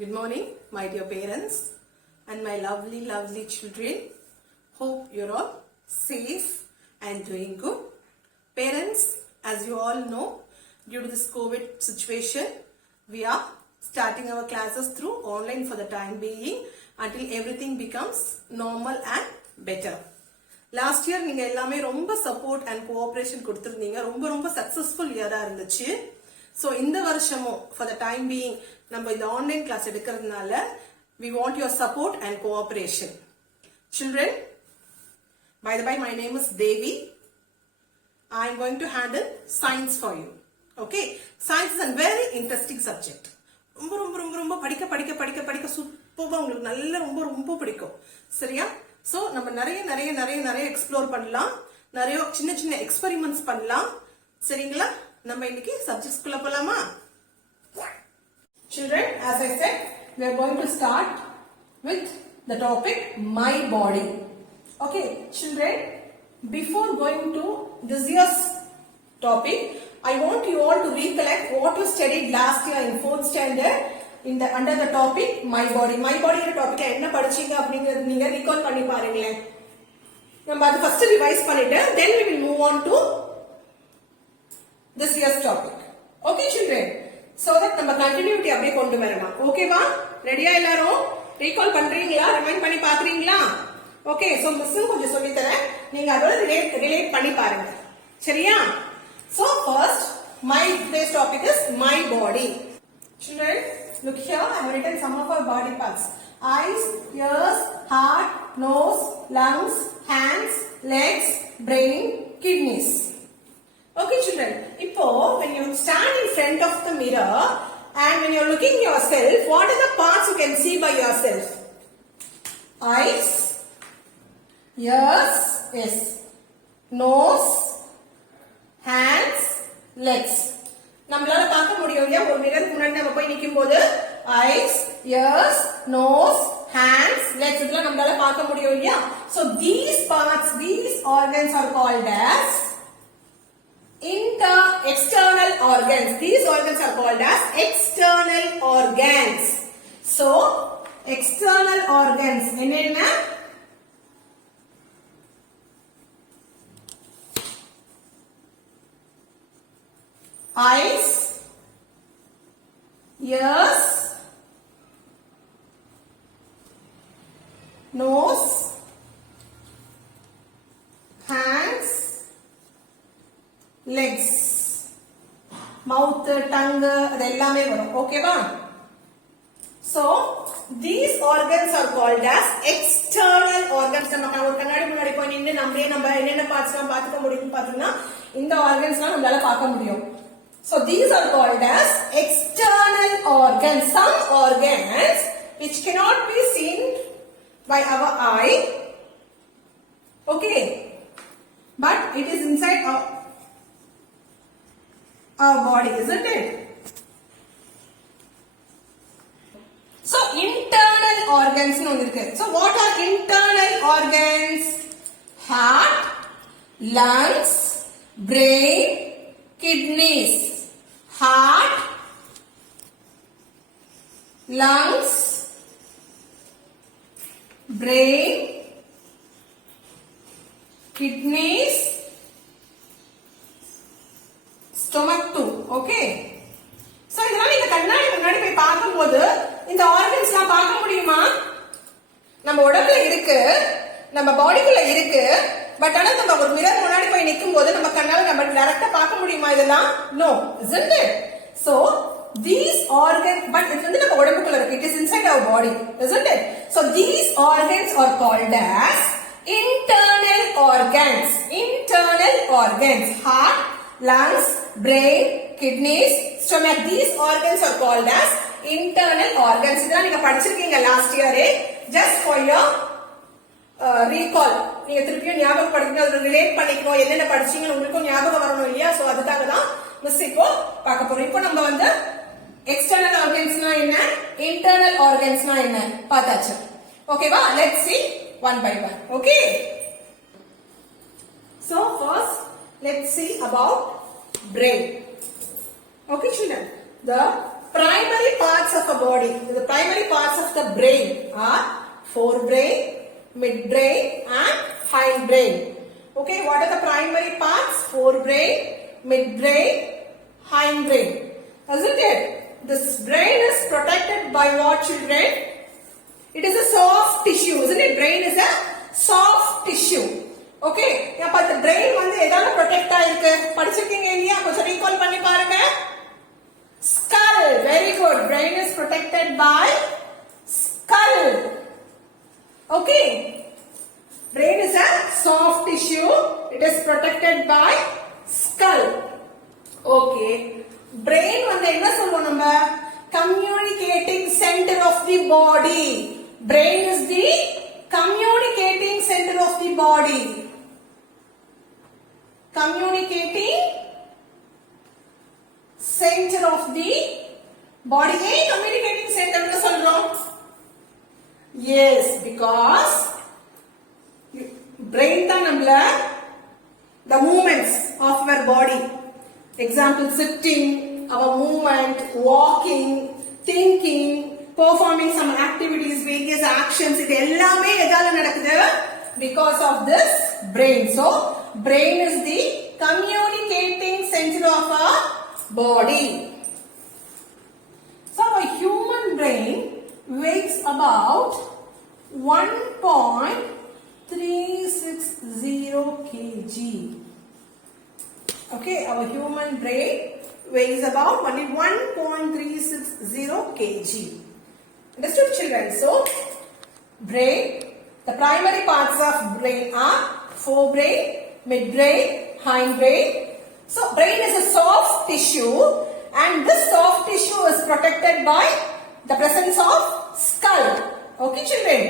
Good morning, my dear parents and my lovely children. Hope you're all safe and doing good. Parents, as you all know, due to this COVID situation, we are starting our classes through online for the time being until everything becomes normal and better. Last year நீங்க எல்லாமே ரொம்ப support and cooperation கொடுத்திருந்தீங்க. ரொம்ப successful இயரா இருந்துச்சு. So இந்த வருஷமும் for the time being நம்ம இந்த ஆன்லைன் கிளாஸ் எடுக்கிறதுனால we want your support and cooperation. Children, by the way, my name is Devi. I am going to handle science for you. Okay, science is a very interesting subject. ரொம்ப படிக்க சூப்பரா உங்களுக்கு நல்ல ரொம்ப பிடிக்கும். சரியா? So நம்ம நிறைய எக்ஸ்ப்ளோர் பண்ணலாம், நிறைய சின்ன எக்ஸ்பெரிமெண்ட்ஸ் பண்ணலாம். சரிங்களா? நம்ம இன்னைக்கு சப்ஜெக்ட்ஸ் குள்ள போலாமா? Children, as I said, we are going to start with the topic my body. Okay, children, before going to this year's topic, I want you all to recollect what you studied last year in 4th standard in the under the topic my body. My body ன்ற டாபிக்ல என்ன படிச்சீங்க அப்படிங்கறது நீங்க recall பண்ணி பாருங்களேன். நம்ம அது ஃபர்ஸ்ட் ரிவைஸ் பண்ணிட்டு then we will move on to this year's topic. Okay children, so that நம்ம continuity அப்படியே கொண்டு வரலாம். ஓகேவா? ரெடியா எல்லாரும்? ரீகால் பண்றீங்களா? ரிமைண்ட் பண்ணி பாக்குறீங்களா? ஓகே, சோ மிஸ் கொஞ்சம் சொல்லி தரேன், நீங்க அதோட ரிலேட் பண்ணி பாருங்க. சரியா? So first, my today's topic is my body. Children, look here, I have written some of our body parts. Eyes, ears, heart, nose, lungs, hands, legs, brain, kidneys. Okay children, இப்போ when you stand in front of the mirror and when you are looking yourself, what are the parts you can see by yourself? Eyes, ears, yes, nose, hands, legs. நம்மளால பார்க்க முடியும் இல்லையா? ஒரு மிரருக்கு முன்னாடி நம்ம போய் நிக்கும்போது eyes, ears, nose, hands, legs இதெல்லாம் நம்மளால பார்க்க முடியும் இல்லையா? So these parts, these organs are called as external organs. These organs are called as external organs. So external organs என்னென்ன? Eyes, ears, nose, hands, legs, mouth, tongue அது எல்லாமே வரும். ஓகேவா? So these organs are called as external organs. நம்ம ஒரு கண்ணாடி முன்னாடி போய் நின்னு நம்ம என்னென்ன பார்ட்ஸ்லாம் பார்த்துக்க முடியும்னு பார்த்தீங்கன்னா இந்த ஆர்கன்ஸ்லாம் நம்மளால பார்க்க முடியும். So these are called as external organs. Some organs which cannot be seen by our eye, okay, but it is inside our body, isn't it? So internal organs nu irukku. So what are internal organs? Heart, lungs, brain, kidneys. Heart, lungs, brain, kidneys, stomach too. Okay, so இதெல்லாம் நீங்க கண்ணாடி முன்னாடி போய் பார்க்கும்போது இந்த ஆர்கன்ஸ்லாம் பார்க்க முடியுமா? நம்ம உடம்புல இருக்கு, நம்ம பாடிக்குள்ள இருக்கு, பட் ஆனா நம்ம ஒரு மிரர் முன்னாடி போய் நிக்கும் போது நம்ம கண்ணால நம்ம டைரக்ட்டா பார்க்க முடியுமா இதெல்லாம்? No, isn't it? So these organs, but இது வந்து நம்ம உடம்புக்குள்ள இருக்கு, it is inside our body, isn't it? So these organs are called as internal organs. Internal organs. Heart, lungs, brain, kidneys, stomach. These organs are called as internal organs. இதெல்லாம் நீங்க படிச்சிருக்கீங்க last இயரே. Just for your recall, நீங்க திருப்பியும் ஞாபகப்படுத்தினா அதை relate பண்ணிக்கணும், என்னென்ன படிச்சீங்கன்னு உங்களுக்கும் ஞாபகம் வரணும் இல்லையா? சோ அதுக்காக தான் மிஸ் இப்போ பார்க்க போறோம். இப்போ நம்ம வந்து எக்ஸ்டர்னல் ஆர்கன்ஸ்னா என்ன, இன்டர்னல் ஆர்கன்ஸ்னா என்ன பார்த்தாச்சு. ஓகேவா? Let's see one by one. Okay, so first let's see about brain. Okay children, the primary parts of a body. The primary parts of the brain are forebrain, midbrain and hindbrain. Okay, what are the primary parts? Forebrain, midbrain, hindbrain. Isn't it? This brain is protected by what, children? It is a soft tissue, isn't it? Brain is a soft tissue. Okay, now the brain வந்து எதால protect ஆயிருக்கு? படிச்சிருக்கீங்க இல்லையா? கொஞ்சம் recall பண்ணி பாருங்க. Skull. Very good. Brain is protected by skull. Okay. Brain is a soft tissue. It is protected by skull. Okay. Brain வந்து என்ன சொல்லுவோம் நம்ம? Communicating center of the body. Brain is the communicating center of the body. Communicating center of the body. A communicating center nu solrom. Yes, because brain than namla the movements of our body. Example, sitting, our movement, walking, thinking, performing some activities, various actions. It ellame edala nadakudhu because of this brain. So brain is the communicating center of our body. So a human brain weighs about 1.360 kg. Okay, our human brain weighs about only 1.360 kg. Understood, children? So, brain, the primary parts of brain are forebrain, midbrain, hindbrain. So, brain is a soft tissue and this soft tissue is protected by the presence of skull. Okay, children?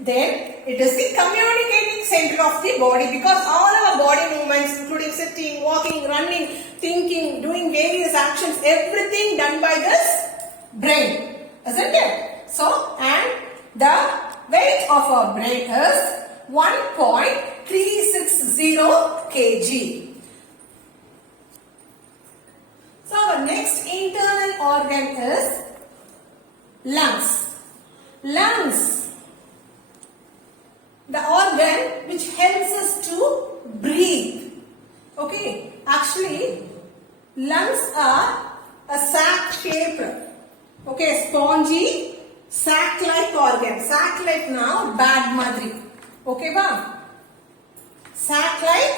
Then, it is the communicating center of the body because all our body movements including sitting, walking, running, thinking, doing various actions, everything done by this brain. Isn't it? So, and the weight of our brain is 1.360 kg. So, our next internal organ is lungs. Lungs, the organ which helps us to breathe. Okay, actually, lungs are a sac shaped, okay, spongy, sac-like organ. Sac-like now, bag madri. Okay, ba? Sac-like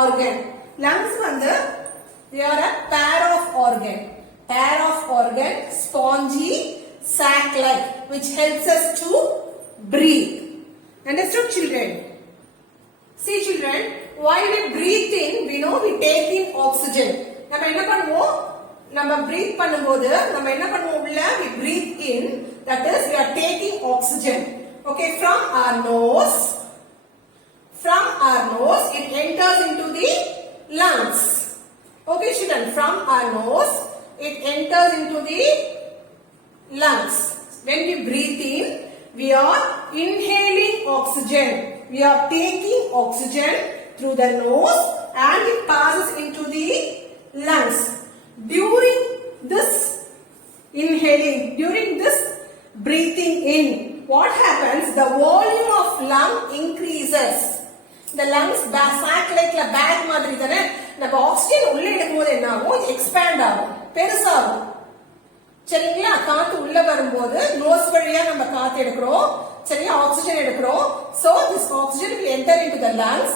organ. Lungs வந்து, they are a pair of organ. Pair of organ, spongy, sac-like, which helps us to breathe. Understood, children? See, children, while we breathe in, we know we take in oxygen. நம்ம என்ன பண்ணுவோம்? நம்ம breathe பண்ணும்போது நம்ம என்ன பண்ணுவோம் உள்ள? We breathe in, that is we are taking oxygen. Okay, from our nose it enters into the lungs. Okay, children, from our nose it enters into the lungs. When we breathe in, we are inhaling oxygen. We are taking oxygen through the nose and it passes into the lungs. During this inhaling, during this breathing in, what happens? The volume of lung increases. The lungs sac like a bag madri thane நம்ம oxygen உள்ள எடுக்கும்போது என்ன ஆகும்? Expand ஆகும், பெருசாகும். சரிங்களா? காத்து உள்ள வரும்போது நோஸ் வழியா நம்ம காத்து எடுக்கிறோம். சரியா? ஆக்ஸிஜன் எடுக்கிறோம். So this oxygen will enter into the lungs.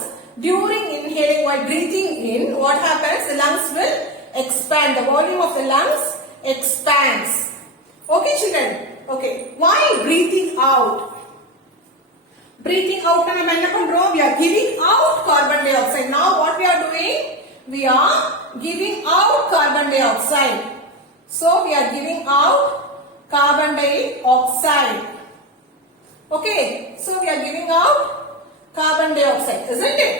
During inhaling, while breathing in, what happens? The lungs will expand. The volume of the lungs expands. Okay, children? Okay. While breathing out, நம்ம என்ன பண்றோம்? We are giving out carbon dioxide. Now what we are doing? We are giving out carbon dioxide. So we are giving out carbon dioxide. Okay. So we are giving out carbon dioxide, isn't it?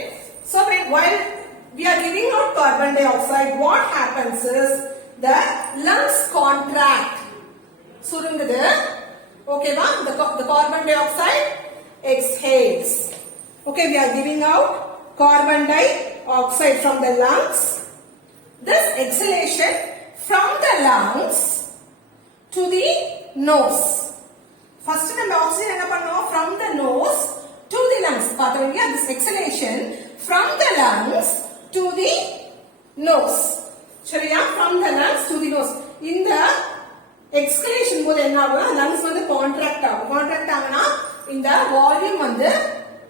So while we are giving out carbon dioxide, what happens is the lungs contract. Surungudhu. Okay, ma? The carbon dioxide exhales. Okay, we are giving out carbon dioxide from the lungs. This exhalation from the lungs to the nose. First நம்ம oxygen என்ன பண்ணோம் from the nose to the lungs. பார்த்தீங்க this exhalation from the lungs to the nose. சரியா from the lungs to the nose. இந்த exhalation போது என்ன ஆகும் lungs வந்து contract ஆகும். contract ஆகுனா இந்த volume வந்து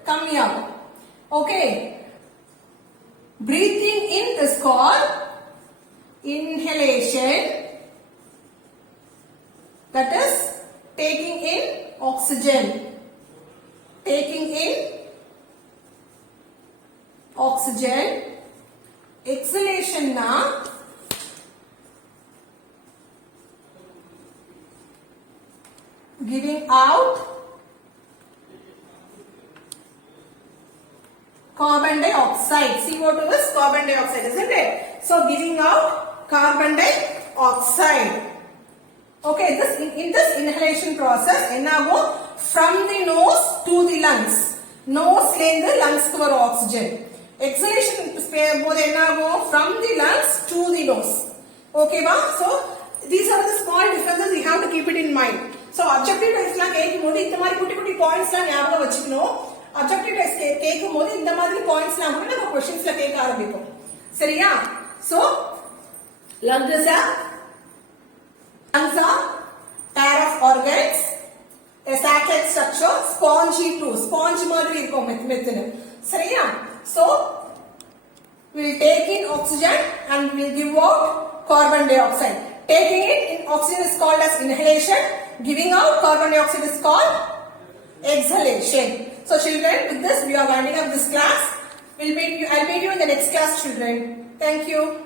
கம்மியாகும். Okay. Breathing in is called inhalation. That is taking in oxygen. Taking in oxygen. Exhalation na giving out carbon dioxide. CO2 is carbon dioxide, isn't it? So giving out carbon dioxide. Okay, in this inhalation process, ennago from the nose to the lungs. Nose lende lungs ku varum oxygen. Exhalation போது ennago from the lungs to the nose. Okay va? So these are the small differences you have to keep it in mind. So objective test la கேக்கும்போது இந்த மாதிரி குட்டி குட்டி points எல்லாம் ஞாபகம் வச்சுக்கணும். objective test கேக்கும்போது இந்த மாதிரி பாயிண்ட்ஸ் எல்லாம் கூட நம்ம क्वेश्चंसல கேட்க ஆரம்பிப்போம். சரியா? So lungs are pair of organs, a satellite structure, spongy too. Sponge மாதிரி இருக்கும் மெத்துன்னு. சரியா? So we'll take in oxygen and we'll give out carbon dioxide. Taking it in oxygen is called as inhalation. Giving out carbon dioxide is called exhalation. So children, with this we are winding up this class. I'll meet you in the next class, children. Thank you.